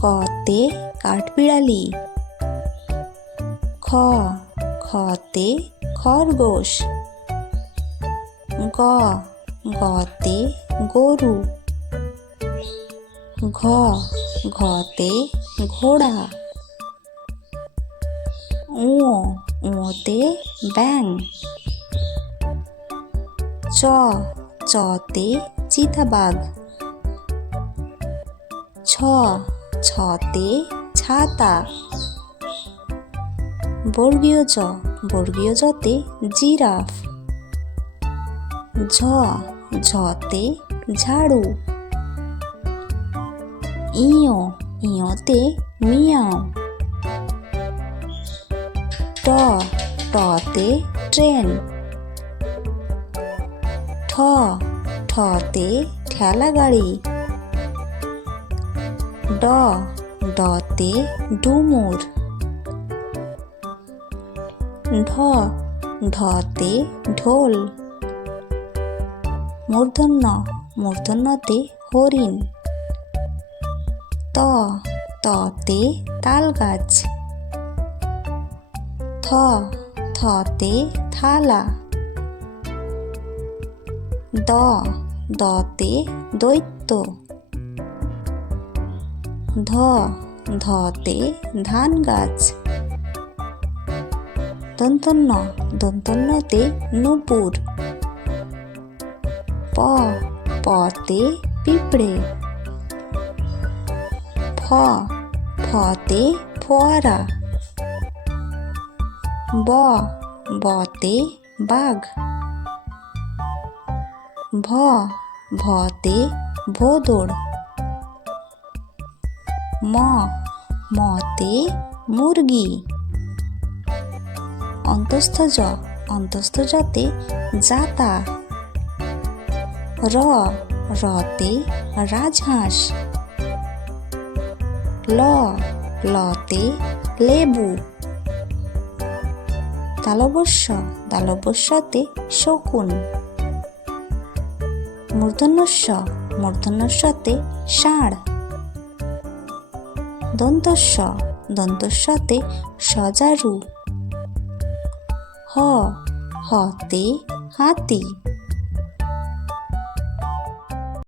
কতে কাঠবিড়ালি। খতে খরগোশ। গতে গরু। ঘতে ঘোড়া। ওতে ব্যাঙ। চতে চিতাবাঘ। ছতে ছাতা। বর্গীয় জতে জিরাফ। ঝতে ঝাড়ু। ইয়োতে মিয়াও। টতে ট্রেন। ঠতে ঠেলা গাড়ি। ডতে ডুমুর। ঢতে ঢোল। মূর্ধন্যতে হরিণ। ততে তাল গাছ। থতে থালা। দতে দৈত্য। ধতে ধান গাছ। দন্তন্যতে নুপুর। পতে পিঁপড়ে। ফতে ফোয়ারা। বতে বাঘ। ভতে ভোঁদড়। মতে মুরগি। অন্তস্থ জতে জাতা। রতে রাজহাঁস। লতে লেবু। তালব্যস্যতে শকুন। মূর্ধন্যস্যতে ষাঁড়। দন্তস্যতে সজারু। হতে হাতি।